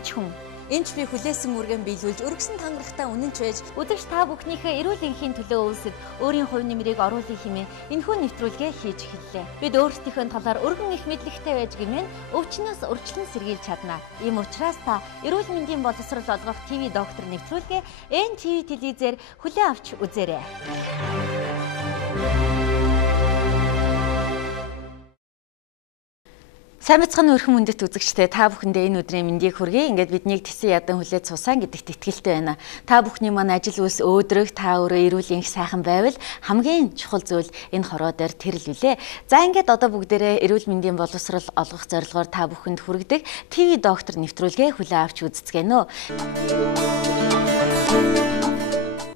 зарим ч хүн энэч би хүлээсэн үргэн биелүүлж өргөсөн тангарахтай үнэнч байж үзэгч та бүхнийхээ эрүүл энхийн төлөө үйлсэд өөрийн хувь нэмрийг оруулах хэмээн энэхүү нэвтрүүлгээ хийж эхэллээ. Бид өөрсдийнхөө талаар өргөн их мэдлэгтэй байж гэмээр өвчнөөс урьдчилан сэргийлж чадна. Ийм учраас та эрүүл мэндийн боловсрол олгох ТV доктор нэвтрүүлгээ НТV телевизээр хүлээн авч үзээрэй. Сайн бацхан өрхөн мөндөд үзэгчтэй та бүхэндээ энэ өдрийн мэндийг хүргэе. Ингээд биднийг тэсэн ядан хүлээж суусан гэдэгт итгэлтэй байна. Та бүхний маань ажил үйлс өөдрөг та өөрөө эрүүл энх сайхан байвал хамгийн чухал зүйл энэ хороо дээр тэрл үлээ. За ингээд одоо бүгдээрээ эрүүл мэндийн боловсрол олгох зорилгоор та бүхэнд хүргэдэг ТV доктор нэвтрүүлгээ хүлээн авч үзцгээнэ.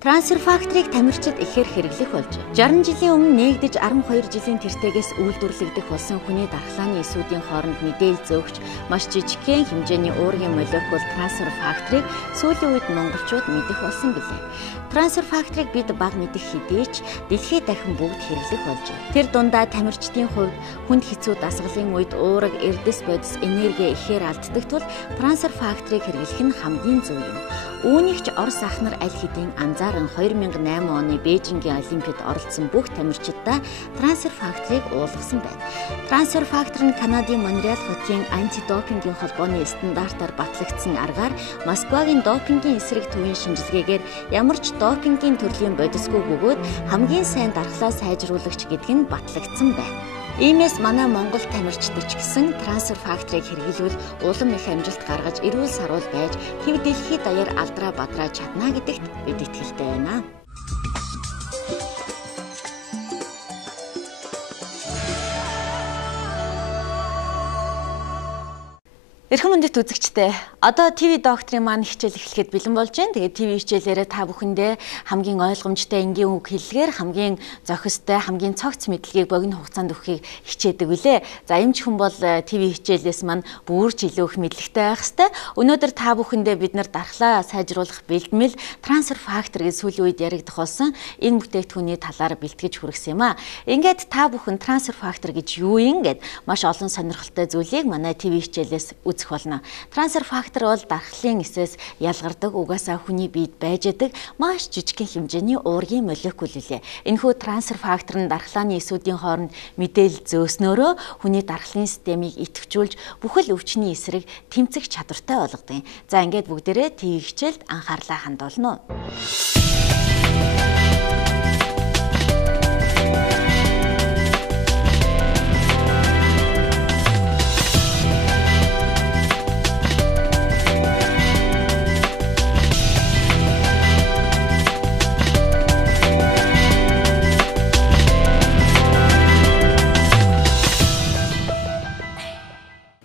Трансфер факторыг тамирчид ихээр хэрэглэх болж 60 жилийн өмнө нэгдэж 12 жилийн тэртегээс үйлдвэрлэгдэх болсон хүний дархлааны эсүүдийн хооронд мэдээлэл зөөгч маш жижигхэн хэмжээний уургийн молекул трансфер факторыг сүүлийн үед монголчууд мэдэх болсон билээ. Трансфер факторыг бид бага мэдэх хэдий ч дэлхийд дахин бүгд хэрэглэх болжээ. Тэр дундаа тамирчдын хувьд хүнд хэцүү дасгалын үед уураг, эрдэс бодис, энерги ихээр алддаг тул трансфер факторыг хэрэглэх нь хамгийн зөв юм. Үүнийг ч Орос ах нар аль хэдийн анзааран 2008 оны Бээжингийн Олимпиад оролцсон бүх тамирчидаа трансфер факторыг уулгасан байна. Трансфер фактор нь Канадын Монреал хотын антидопингийн холбооны стандартаар батлагдсан аргаар Москвагийн допингийн эсрэг төвийн шинжилгээгээр ямар ч допингийн төрлийн бодисгүй бөгөөд хамгийн сайн дархлаа сайжруулагч гэдэг нь батлагдсан байна. Иймээс манай Монгол тамирчид ч гэсэн трансфер факторыг хэрэглүүл улам их амжилт гаргаж эрүүл саруул байж хэв дэлхийд даяар алдраа бадраа чадна гэдэгт бид итгэлтэй байна. Эрхэм мөндөд үзэгчтэй. Одоо ТV докторын маань хичээл эхлэхэд бэлэн болж байна. Тэгээд ТV хичээлээрээ та бүхэндээ хамгийн ойлгомжтой энгийн үг хэллэгээр хамгийн зохистой, хамгийн цогц мэдлэгийг богино хугацаанд өгөхийг хичээдэг үлээ. За эмч хүн бол ТV хичээлээс маань бүрж илүү их мэдлэгтэй байх хэвээр. Өнөөдөр та бүхэндээ бид нар дархлаа сайжруулах бэлтгэл трансфер фактор гэж сүүлийн үед яригдах болсон энэ бүтээгдэхүүний талаар бэлтгэж хүргэсэн юм аа. Ингээд та бүхэн трансфер фактор гэж юу юм гэд маш олон сонирхолтой зүйлийг манай ТV хичээлээс үзэх болно. Трансфер фактор бол дархлын эсээс ялгардаг, угаасаа хүний биед байж байгаа маш жижигхэн хэмжээний уургийн молекул үлээ. Энэхүү трансфер фактор нь дархлааны эсүүдийн хооронд мэдээлэл зөөснөөрөө хүний дархлын системийг идэвхжүүлж бүхэл өвчний эсрэг тэмцэх чадвартай болгодог. За ингээд бүгдээрээ ТV хичээлд анхаарлаа хандуулна.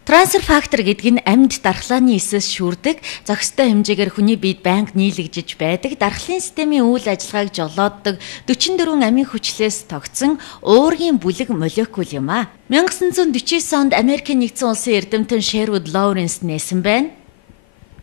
Трансфер фактор гэдэг нь амьд дархлааны эсээс шүүрдэг, зохистой хэмжээгээр хүний биед байнга нийлэгжиж байдаг, дархлын системийн үйл ажиллагааг жолооддог 44 амин хүчлээс тогтсон уургийн бүлэг молекул юм а. 1949 онд Америкийн нэгдсэн улсын эрдэмтэн Шервуд Лоуренс нээсэн байна.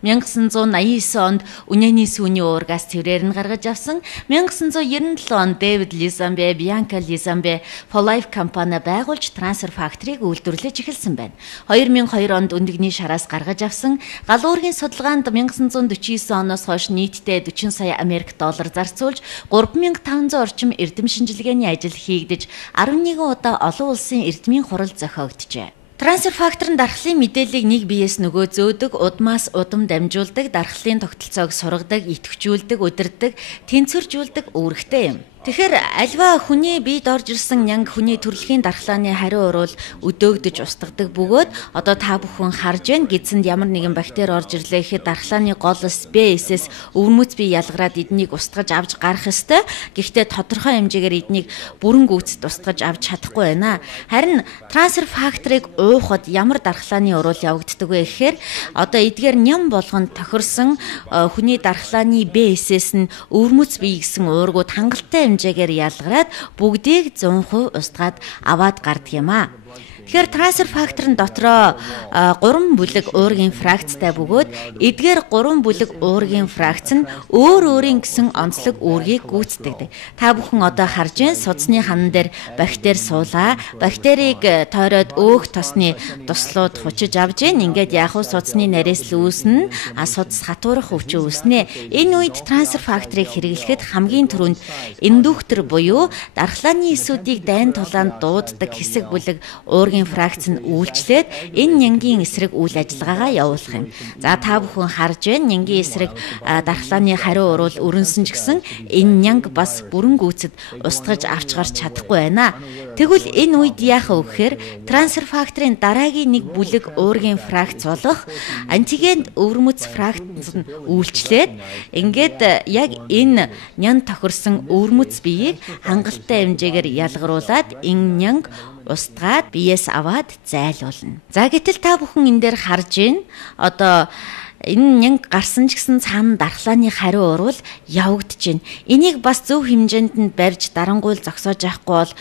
1989 онд үнэний сүүний уургаас цэврээр нь гаргаж авсан. 1997 онд Дэвид Лизамбе, Бианка Лизамбе Follife компани байгуулж трансфер факторыг үйлдвэрлэж эхэлсэн байна. 2002 онд өндөгний шараас гаргаж авсан галуургийн судалгаанд 1949 оноос хойш нийтдээ 40 сая Америк доллар зарцуулж 3500 орчим эрдэм шинжилгээний ажил хийгдэж 11 удаа олон улсын эрдмийн хурал зохиогджээ. Трансфер фактор нь дархлын мэдээллийг нэг биеэс нөгөө зөөдөг, удмаас удам дамжуулдаг, дархлын тогтолцоог сургадаг, идэвхжүүлдэг, удирддаг, тэнцвэржүүлдэг үүрэгтэй юм. Тэгэхээр альва хүний биед орж ирсэн нянг хүний төрөлхийн дархлааны хариу урвал өдөөгдөж устгадаг бөгөөд одоо та бүхэн харж байна гидсэнд ямар нэгэн бактери орж ирлээ гэхэд дархлааны гол спэйсээс өвөрмөц бие ялгараад эднийг устгаж авч гарах ёстой. Гэхдээ тодорхой хэмжээгээр эднийг бүрэн гүйцэд устгаж авч чадахгүй байна. Харин трансфер факторыг уухад ямар дархлааны урвал явагддаг вэ гэхээр одоо эдгээр ням болгонд тохирсон хүний дархлааны бэйсээс нь өвөрмөц бие гэсэн уургууд хангалттай хэмжээгээр ялгараад бүгдийг 100% устгаад аваад гардаг юм а. Тэгэхээр трансфер фактор нь дотроо 3 бүлэг уургийн фракцтай бөгөөд эдгээр 3 бүлэг уургийн фракц нь өөрийн гэсэн онцлог үүргийг гүйцэтгэдэг. Та бүхэн одоо харж байна, судасны ханан дээр бактери суулаа. Бактерийг тойроод өөх тосны туслууд хучиж авж гин. Ингээд яг судасны нарийсл үүснэ, судас хатуурах өвчин үүснэ. Энэ үед трансфер факторыг хэрэглэхэд хамгийн түрүүнд индуктор буюу дархлааны эсүүдийг дайн тулаанд дууддаг хэсэг бүлэг уургийн фракц нь үйлчлээд энэ нянгийн эсрэг үйл ажиллагаагаа явуулах юм. За та бүхэн харж байна, нянгийн эсрэг дархлааны хариу урвал өрнсөн ч гэсэн энэ нянг бас бүрэн гүйцэд устгаж авч гарч чадахгүй байна. Тэгвэл энэ үед яах вэ гэхээр трансфер факторын дараагийн нэг бүлэг уургийн фракц болох антигенд өвөрмөц фракц нь үйлчлээд ингээд яг энэ нян тохирсон өвөрмөц биеийг хангалттай хэмжээгээр ялгаруулад энэ нянг устгаад биеэс аваад зайлуулна. За гэтэл та бүхэн энэ дээр харж байна. Одоо энэ нянг гарсан ч гэсэн цаана дархлааны хариу урвал явагдаж байна. Энийг бас зөв хэмжээнд нь барьж дарангуйл зогсоож явахгүй бол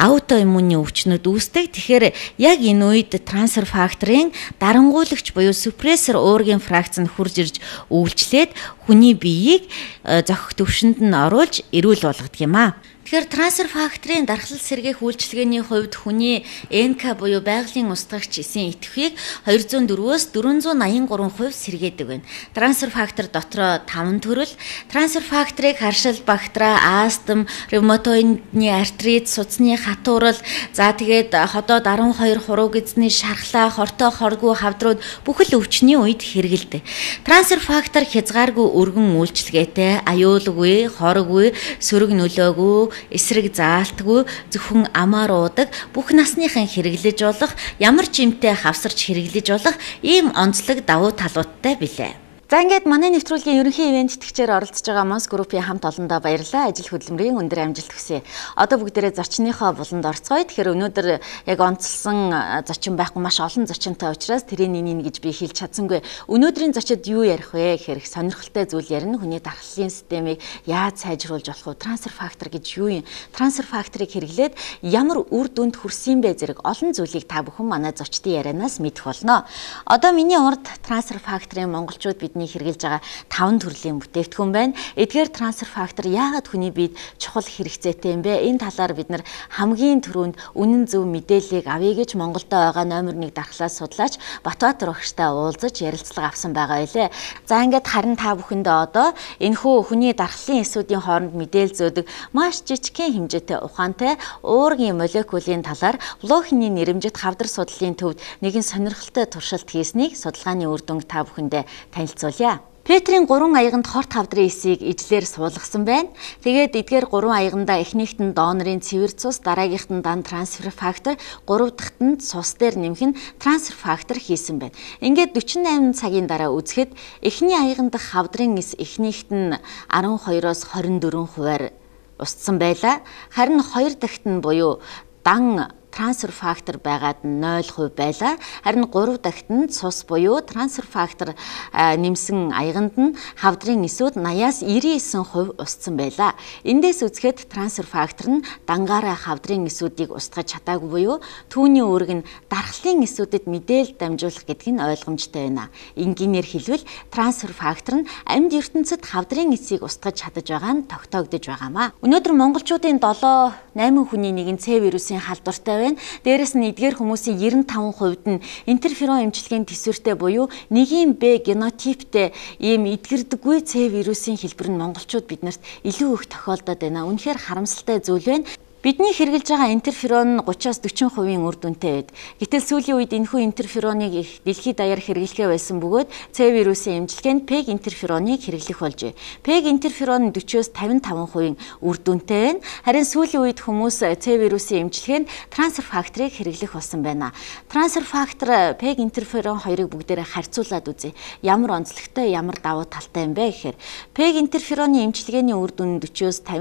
аутоиммуны өвчнүүд үүсдэг. Тэгэхээр яг энэ үед трансфер факторын дарангуйлагч буюу супрессор уургийн фракц нь хурж ирж үйлчлээд хүний биеийг зохих төвшөнд нь оруулж эрүүл болгодог юм аа. Тэгэхээр трансфер факторын дархлал сэргээх үйлчилгээний хувьд хүний НК буюу байгалийн устгагч эсийн идэвхийг 204-өөс 483% сэргээдэг байна. Трансфер фактор дотроо 5 төрөл. Трансфер факторыг харшил бактери, астм, ревматоидны артрит, судасны хатуурал, за тэгээд ходоод 12 хуруу гэзний шархлаа, хортой хоргүй хавдрууд бүхэл өвчний үед хэрэгэлдэг. Трансфер фактор хязгааргүй өргөн үйлчилгээтэй, аюулгүй, хоргүй, сөрөг нөлөөгүй, эсрэг заалтгүй, зөвхөн амаар уудаг, бүх насныхан хэрэглэж болох, ямар ч юмтай хавсарч хэрэглэж болох ийм онцлог давуу талуудтай билээ. За ингээд манай нэвтрүүлгийн ерөнхий ивент тэтгэгчээр оролцож байгаа Mons Group-ийн хамт олондоо баярлалаа. Ажил хөдөлмөрийн өндөр амжилт хүсье. Одоо бүгдээрээ зочныхоо буланд орцгоё. Тэгэхээр өнөөдөр яг онцлсан зочин байхгүй, маш олон зочинтой учраас тэрийн нэг гэж би хэлж чадсангүй. Өнөөдрийн зочид юу ярих вэ гэхээр сонирхолтой зүйл ярина. Хүний дархлын системийг яаж сайжруулж болох вэ? Трансфер фактор гэж юу юм? Трансфер факторыг хэрэглээд ямар үр дүнд хүрсэн бэ зэрэг олон зүйлийг та бүхэн манай зочдын ярианаас мэдэх болно. Одоо миний урд трансфер факторын монголчууд бидний хэрэгжилж байгаа 5 төрлийн бүтээгдэхүүн байна. Эдгээр трансфер фактор яагаад хүний биед чухал хэрэгцээтэй юм бэ? Энэ талаар бид нар хамгийн түрүүнд үнэн зөв мэдээллийг авъя гэж Монголдо байгаа номер 1 дархлаа судлаач Батбаатар багштай уулзаж ярилцлага авсан байгаа байлээ. За ингээд харин та бүхэндээ одоо энэхүү хүний дархлын эсүүдийн хооронд мэдээлэл зөөдөг маш жижигхэн хэмжээтэй ухаантай уургийн молекулын талаар Блохины нэрэмжит хавдар судлалын төвд нэгэн сонирхолтой туршилт хийснийг судалгааны үр дүнг та бүхэндээ танилцуулъя. Петрийн 3 аяганд хорт хавдрын эсийг ижлэр суулгасан байна. Тэгээд эдгээр 3 аягандаа эхнийхт нь донорын цэвэр цус, дараагийнх нь дан трансфер фактор, 3 дахьт нь цус дээр нэмэх нь трансфер фактор хийсэн байна. Ингээд 48 цагийн дараа үзэхэд эхний аяганд хавдрын эс эхнийхт нь 12-оос 24%-аар устсан байлаа. Харин 2 дахьт нь буюу дан трансфер фактор байгаад 0% байлаа. Харин 3 дахьт нь цус буюу трансфер фактор нэмсэн аяганд нь хавдрын эсүүд 80-аас 99% устсан байлаа. Эндээс үзэхэд трансфер фактор нь дангаараа хавдрын эсүүдийг устгаж чадаагүй буюу түүний үүрэг нь дархлын эсүүдэд мэдээлэл дамжуулах гэдг нь ойлгомжтой байна. Энгийнээр хэлбэл трансфер фактор нь амьд ертөнцид хавдрын эсийг устгаж чадаж байгаа нь тогтоогдож байгаамаа. Өнөөдөр монголчуудын 7-8 хүний нэгэн С вирусын халдвартай байна. Дээрээс нь эдгээр хүмүүсийн 95% нь интерферон эмчилгээний төсвөртэй буюу нэгийн Б генотиптэй ийм эдгэрдэггүй С вирусын хэлбэр нь монголчууд биднэрт илүү их тохиолдоод байна. Үнэхээр харамсалтай зүйл байна. Бидний хэрэгжилж байгаа интерферон 30-40% үр дүнтэй байд. Гэтэл сүүлийн үед энэхүү интерфероныг дэлхийд даяар хэрэглэхээ байсан бөгөөд С вирусын эмчилгээнд PEG интерфероныг хэрэглэх болжээ. PEG интерферон 40-55% үр дүнтэй байна. Харин сүүлийн үед хүмүүс С вирусын эмчилгээнд трансфер факторыг хэрэглэх болсон байна. Трансфер фактор PEG интерферон хоёрыг бүгдээрээ харьцуулаад үзье. Ямар онцлогтой, ямар давуу талтай юм бэ гэхээр PEG интерфероны эмчилгээний үр дүн 40-55%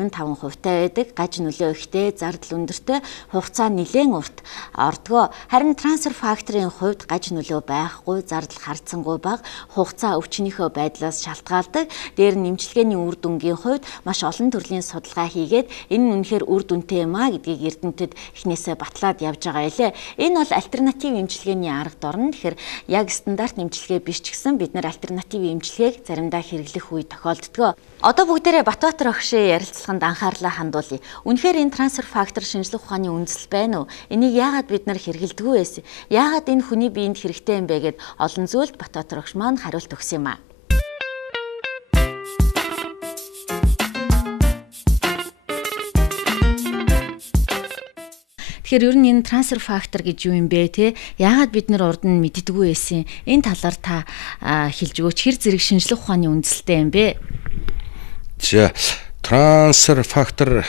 байдаг. Гаж нөлөө ихтэй, имчилгээ зардал өндөртэй, хугацаа нэлээд урт ордгоо. Харин трансфер факторын хувьд гаж нөлөө байхгүй, зардал харьцангуй бага, хугацаа өвчнөөхөө байдлаас шалтгаалдаг. Дээр нь имчилгээний үр дүнгийн хувьд маш олон төрлийн судалгаа хийгээд энэ нь үнэхээр үр дүнтэй юм а гэдгийг эрдэмтэд эхнээсээ батлаад явж байгаа ялээ. Энэ бол альтернатив имчилгээний аргад орно. Тэгэхээр яг стандарт имчилгээ биш ч гэсэн бид нар альтернатив имчилгээг заримдаа хэрэглэх үе тохиолддог. Одоо бүгдээрээ Батбаатар огшийн ярилцлаганд анхаарлаа хандуулъя. Үнэхээр энэ трансфер фактор шинжлэх ухааны үндэслэл байна уу? Энийг яагаад бид нар хэрэглэдэг вэ? Яагаад энэ хүний биед хэрэгтэй юм бэ гэд олон зүйлд Батбаатар огш маань хариулт өгсөн юм а. Тэгэхээр ер нь энэ трансфер фактор гэж юу юм бэ те? Яагаад бид нар урд нь мэддэггүй байсан? Энэ талаар та хэлж өгөөч. Хэр зэрэг шинжлэх ухааны үндэслэлтэй юм бэ? За трансфер фактор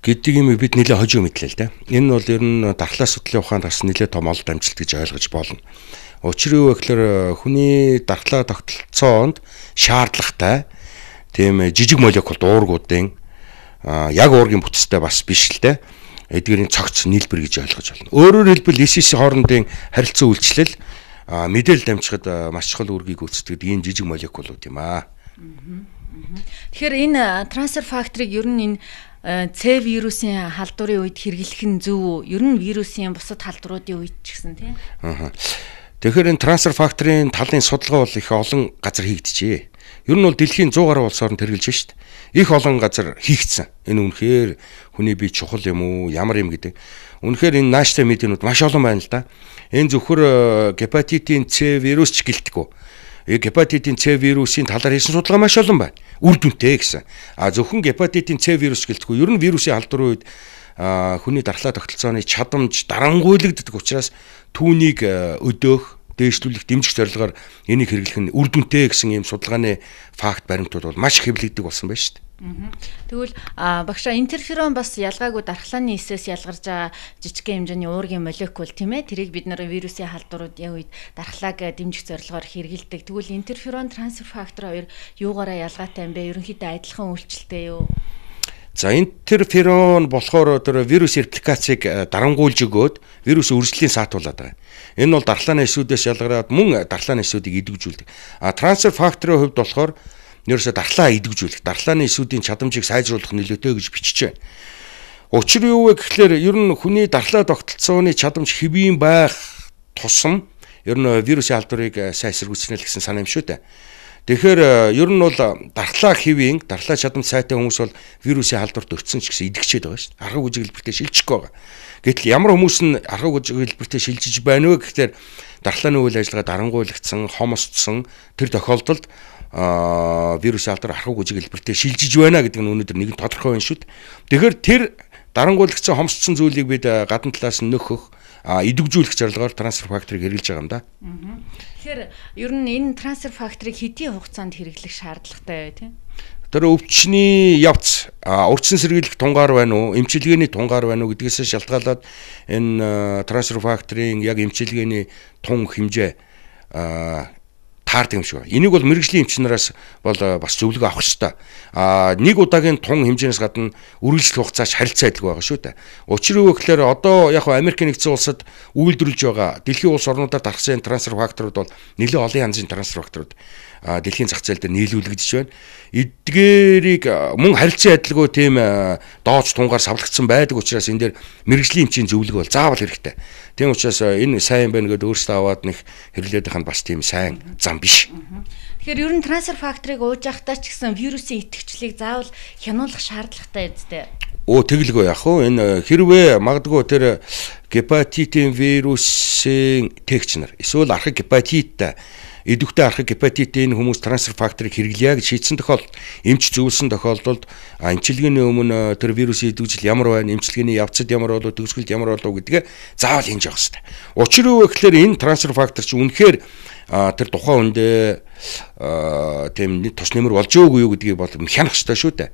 гэдэг юм бид нэлээд хожуу мэдлээ л да. Энэ бол ер нь дархлаа судлалын ухаанд бас нэлээд том олд амжилт гэж ойлгож болно. Учир юу вэ гэхээр хүний дархлаа тогтолцоонд шаардлагатай тийм жижиг молекул уургуудын яг уургийн бүтцтэй бас биш л да. Эдгээрийн цогц нийлбэр гэж ойлгож байна. Өөрөөр хэлбэл эсэс хоорондын харилцан үйлчлэл мэдээлэл дамжихад маш чухал үүргийг гүйцэтгэдэг ийм жижиг молекулууд юм аа. Тэгэхээр энэ трансфер факторыг ер нь энэ С вирусын халдварын үед хэрэглэх нь зөв үү? Ер нь вирусын бусад халдваруудын үед ч гэсэн тийм. Тэгэхээр энэ трансфер факторын талын судалгаа бол их олон газар хийгдэжээ. Ер нь бол дэлхийн 100 гаруй улс орнд хэрэгжилж байна шүү дээ. Их олон газар хийгдсэн. Энэ үнэхээр хүний бие чухал юм уу? Ямар юм гэдэг. Үнэхээр энэ нааштай мэдэнүүд маш олон байна л да. Энэ зөвхөр гепатитын С вирус ч гэлтгүү. Гепатитын С вирусын талаар хийсэн судалгаа маш олон байна. Үр дүнтэй гэсэн. Зөвхөн гепатитын С вирус гэлтгүү. Ер нь вирусын халдварын үед хүний дархлаа тогтолцооны чадамж дарангуйлагддаг учраас түүнийг өдөөх, дээшлүүлэх дэмжих зорилгоор энийг хэрэглэх нь үр дүнтэй гэсэн ийм судалгааны факт баримтууд бол маш хэвлэгддэг болсон байна шүү дээ. Тэгвэл багшаа интерферон бас ялгаагүй дархлааны эсээс ялгарч байгаа жижигхэн хэмжээний уургийн молекул тийм ээ тэрийг бид нар вирусын халдваруудын үед дархлааг дэмжих зорилгоор хэрэглэдэг. Тэгвэл интерферон трансфер фактор хоёр юугаараа ялгаатай юм бэ? Ерөнхийдөө адилхан үйлчлэлтэй юу? За интерферон болохоор тэр вирус репликацийг дарангуйлж өгөөд вирусын үржлийн саатуулаад байгаа. Энэ бол дархлааны эсүүдээс ялгараад мөн дархлааны эсүүдийг идэвхжүүлдэг. Трансфер факторын хувьд болохоор нэрсээ дархлаа идэвхжүүлэх, дархлааны эсүүдийн чадамжийг сайжруулах нөлөөтэй гэж бичиж байна. Учир юу вэ гэхээр ер нь хүний дархлаа тогтолцооны чадамж хэвийн байх тусам ер нь вирусын халдварыг сайн эсэргүүцнэ л гэсэн санаа юм шүү дээ. Тэгэхээр ер нь бол дархлаа хэвийн, дархлаа чадамж сайтай хүмүүс бол вирусын халдварт өртсөн ч гэсэн идэгчээд байгаа шүү дээ. Арга үжиг хэлбэртэй шилжихгүй байгаа. Гэтэл ямар хүмүүс нь арга үжиг хэлбэртэй шилжиж байна вэ гэхээр дархлааны үйл ажиллагаа дарангуйлагдсан, хомсдсон тэр тохиолдолд вирусын халдвар арга үжиг хэлбэртэй шилжиж байна гэдэг нь өнөөдөр нэгэн тодорхой байна шүү дээ. Тэгэхээр тэр дарангуйлагдсан, хомсдсон зүйлийг бид гадна талаас нь нөхөх, идэвхжүүлэх зорилгоор трансфер факторыг хэрэглэж байгаа юм да. Тэгэхээр ер нь энэ трансфер факторыг хэдийн хугацаанд хэрэглэх шаардлагатай вэ тийм? Тэр өвчний явц, урьдчилан сэргийлэх тунгаар байна уу, эмчилгээний тунгаар байна уу гэдгээс шалтгаалаад энэ трансфер факторын яг эмчилгээний тун хэмжээ таардаг юм шиг байна. Энийг бол мэрэгжлийн эмчнараас бол бас зөвлөгөө авах хэрэгтэй. Нэг удаагийн тун хэмжээнээс гадна үргэлжлэх хугацаач харилцаа адилгүй байгаа шүү дээ. Учир юу гэхээр одоо яг Америк нэгдсэн улсад үйлдвэрлэж байгаа дэлхийн улс орнуудаар даргасан трансфер факторууд бол нэлээд олон янзын трансфер факторууд дэлхийн зах зээл дээр нийлүүлэгдэж байна. Эдгээрийг мөн харилцан адилгүй тийм дооц тунгаар савлагдсан байдаг учраас энэ дээр мэрэгжлийн эмчийн зөвлөгөө бол заавал хэрэгтэй. Тийм учраас энэ сайн байна гэдээ өөрсдөө аваад нэг хэрэглээд байх нь бас тийм сайн зам биш. Тэгэхээр ер нь трансфер факторыг ууж явахдаа ч гэсэн вирусын идэвхжлийг заавал хянуулах шаардлагатай үстэй. Тэгэлгүй яах вэ? Энэ хэрвээ магадгүй тэр гепатитын вирусын тэгч нар эсвэл архаг гепатиттай идэвхтэй архаг гепатитын хүмүүс трансфер факторыг хэрэглэе гэж шийдсэн тохиолдолд эмч зөвлөсөн тохиолдолд эмчилгээний өмнө тэр вирусын идэвхжил ямар байна, эмчилгээний явцад ямар болов, төгсгөлд ямар болов гэдгээ заавал хийж явах хэрэгтэй. Учир юу вэ гэхээр энэ трансфер фактор чинь үнэхээр тэр тухайн үндэ тийм тус нэмэр болж өгөө юу гэдгийг бол хянах хэрэгтэй шүү дээ.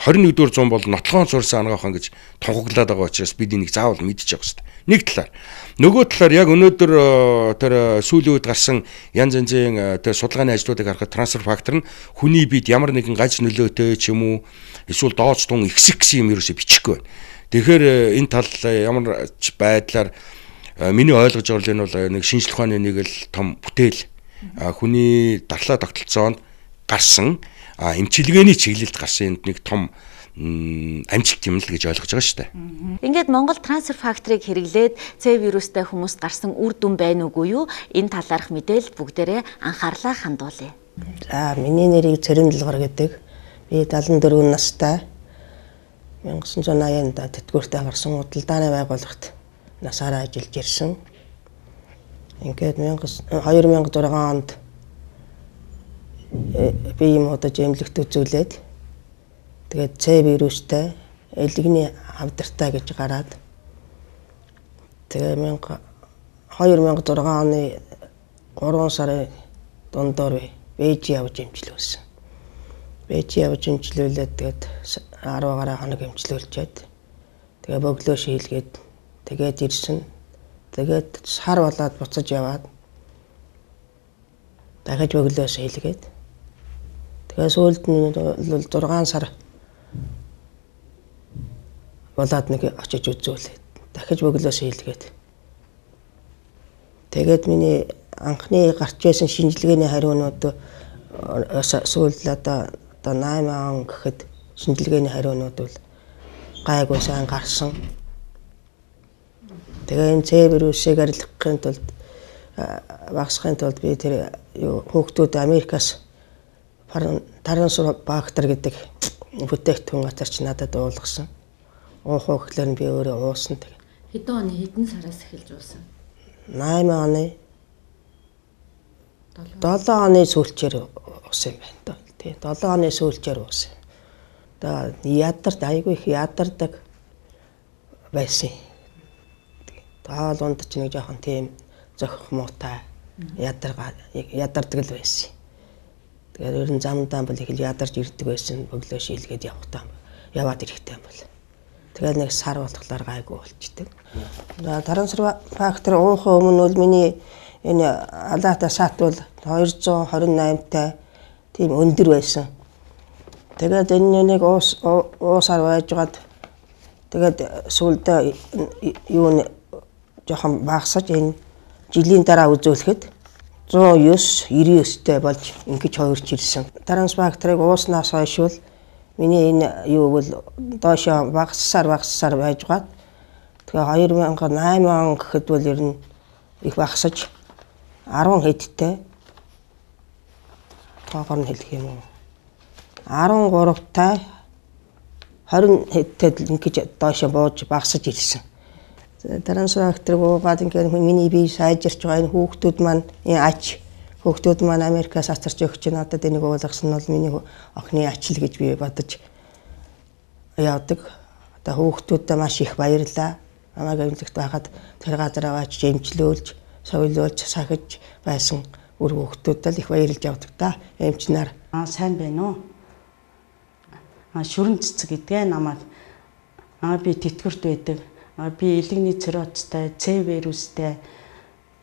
21-р зуун бол нотлохоон цурсан ангаахан гэж тунхаглаад байгаа учраас бид энийг заавал мэдчих явах хэрэгтэй. Нэг талаар. Нөгөө талаар яг өнөөдөр тэр сүүлийн үед гарсан янз янзын тэр судалгааны ажлуудыг харахад трансфер фактор нь хүний биед ямар нэгэн гаж нөлөөтэй ч юм уу эсвэл дооц тун ихсэх гэсэн юм ерөөсөй бичихгүй байна. Тэгэхээр энэ тал ямар ч байдлаар миний ойлгож байгаа нь бол нэг шинжлэх ухааны нэг л том бүтээл хүний дархлаа тогтолцоонд гарсан эмчилгээний чиглэлд гарсан энд нэг том амжилт юм л гэж ойлгож байгаа шүү дээ. Ингээд Монгол трансфер факторыг хэрэглээд C вирустай хүмүүст гарсан үр дүн байна уугүй юу? Энэ талаарх мэдээлэл бүгдээрээ анхаарлаа хандуулъя. За миний нэрийг Цэрэн Дулгар гэдэг. Би 74 настай. 1980-нд тэтгэвртээ гарсан худалдааны байгууллагт насаараа ажиллаж ирсэн. Ингээд 2006 онд би юм удаж эмнэлэгт үзүүлээд тэгээд C вирустай элэгний авдартай гэж гараад тэгээ 2006 оны 3 сарын дундуур Бээжи явж эмчилүүлсэн. Бээжи явж эмчилүүлээд тэгээд 10 гаруй хоног эмчилүүлчихэд тэгээ бөглөө шийлгээд тэгээд ирсэн. Тэгээд сар болоод буцаж яваад дахиж бөглөө шийлгээд тэгээ сүүлд нь 6 сар болоод нэг очиж үзүүлээд дахиж бөглөө шийлгээд тэгээд миний анхны гарч байсан шинжилгээний хариунууд сүүлд одоо 8 он гэхэд шинжилгээний хариунууд бол гайгүй сайн гарсан. Тэгээ энэ C вирусыг арилгахын тулд багасгахын тулд би тэр хүүхдүүд Америкаас трансфер фактор гэдэг бүтээгдэхүүн гатарч надад уулгасан. Уухаа гэхлээр би өөрөө уусан. Хэдэн оны хэдэн сараас эхэлж уусан? 8 оны 7 оны сүүлчээр уусан юм байна. Тий, 7 оны сүүлчээр уусан. Одоо ядард айгүй их ядардаг байсан. Таал унд ч нэг жоохон тийм зохих муутай ядардаг л байсан. Тэгээд ер нь замдаа бол их л ядарч ирдэг байсан. Бөглөө шийлгээд яваад ирэхтэй юм бол. Тэгээд нэг сар болохоор гайгүй болчдөг. Трансфер фактор уухаа өмнө бол миний энэ алаата сат бол 228-тай тийм өндөр байсан. Тэгээд энэ нэг уусаар байжгаад тэгээд сүүлдээ юу жоохон багасаж энэ жилийн дараа үзүүлэхэд 109-99-тэй болж ингэж хоёрч ирсэн. Трансфер факторыг ууснаас хойш бол миний энэ юу бол доошоо багассаар байжгаад тэгээ 2008 он гэхэд бол ер нь их багасаж 10 хэдтэй тоогоор нь хэлэх юм уу 13-тай 20 хэдтэй ингэж доошоо бууж багасаж ирсэн. Трансфер факторыг уугаад ингээд миний бие сайжирч байгаа энэ хүүхдүүд маань хүүхдүүд маань Америкаас атарч өгч надад энийг уулгасан нь бол миний охины ач л гэж би бодож явдаг. Одоо хүүхдүүдэд маш их баярлаа. Намайг эмнэлэгт байхад тэр газар аваач эмчлүүлж, совилуулж, сахиж байсан үр хүүхдүүдэд л их баярлж явдаг та. Эмч нар сайн байна уу? Шүрэн цэцэг гэдгээ намайг би тэтгэврт байдаг. Би элэгний циррозтой, C вирустэй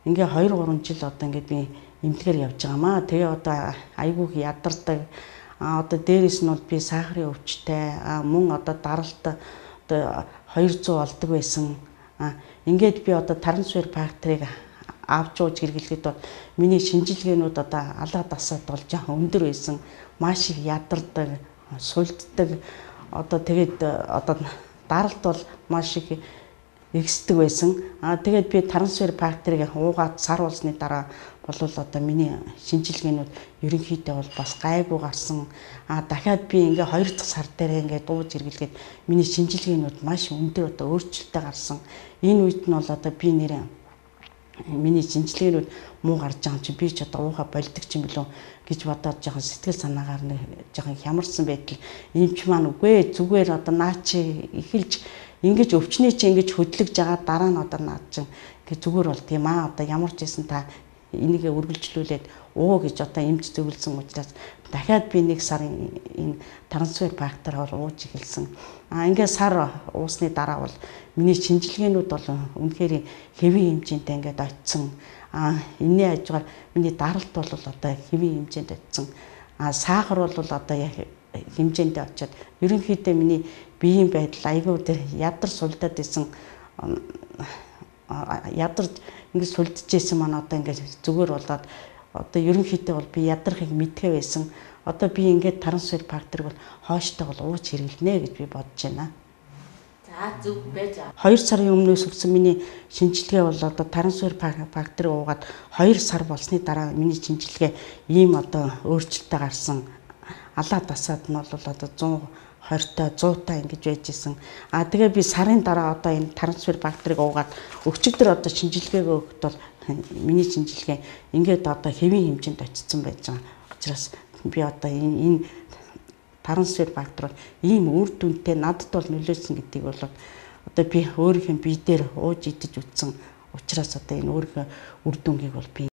ингээ 2-3 жил одоо ингээд би эмнэлгээр явж байгаамаа. Тэгээ одоо айгүйх ядардаг. Одоо дээрээс нь бол би сахарын өвчтэй, мөн одоо даралт одоо 200 болдог байсан. Ингээд би одоо трансфер факторыг авч ууж хэрэглэхэд бол миний шинжилгээнүүд одоо алга дасаад бол жоохон өндөр байсан. Маш их ядардаг, сулддаг. Одоо тэгээд одоо даралт бол маш их ихсдэг байсан. Тэгээд би трансфер факторыг уугаад сар болсны дараа болвол одоо миний шинжилгээнүүд ерөнхийдөө бол бас гайгүй гарсан. Дахиад би ингээ 2 дахь сар дээр ингээ дууж хэрэглэхэд миний шинжилгээнүүд маш өндөр одоо өөрчлөлттэй гарсан. Энэ үед нь бол одоо би нэрээ миний шинжилгээнүүд муу гарч байгаа юм чи би ч одоо уухаа болдог ч юм билүү гэж бодоод жоохон сэтгэл санаагаар нэг жоохон хямарсан байтал эмч маань үгүй зүгээр одоо наа чи эхэлж ингэж өвчнөө чи ингэж хөдлөж байгаа дараа нь одоо наад чинь ингээ зүгээр бол тийм одоо ямар ч байсан та энийгээ үргэлжлүүлээд уу гэж одоо эмч зөвлөсөн учраас дахиад би 1 сар энэ трансфер фактор бол ууж эхэлсэн. Ингээд сар уусны дараа бол миний шинжилгээнүүд бол үнэхээр хэвийн хэмжээнд ингээд очсон. Энэний хажуугаар миний даралт бол одоо хэвийн хэмжээнд очсон. Сахар бол одоо яг хэмжээндээ очиод ерөнхийдөө миний биеийн байдал айгүй дээр ядар сулдаад исэн ядарч ингээд сүлдчихсэн маань одоо ингээд зүгээр болоод одоо ерөнхийдөө бол би ядрахыг мэдгээ байсан. Одоо би ингээд трансфер факторыг бол хойштойгоо ууж хэрэглэнэ гэж би бодож байна. За зөв байж байгаа. 2 сарын өмнөөс өгсөн миний шинжилгээ бол одоо трансфер факторыг уугаад 2 сар болсны дараа миний шинжилгээ ийм одоо өөрчлөлттэй гарсан. Алаа тасаад нь бол одоо 120-та 100-та ингэж байж исэн. Тэгээ би сарын дараа одоо энэ трансфер факторыг уугаад өчигдөр одоо шинжилгээгээ өгөхөд бол миний шинжилгээ ингээд одоо хэвийн хэмжээнд очсон байж байгаа. Учираас би одоо энэ трансфер фактор ийм үр дүнтэй надад бол нөлөөсөн гэдгийг бол одоо би өөрийнхөө бие дээр ууж идэж үтсэн учраас одоо энэ өөрийнхөө үр дүнгийг бол би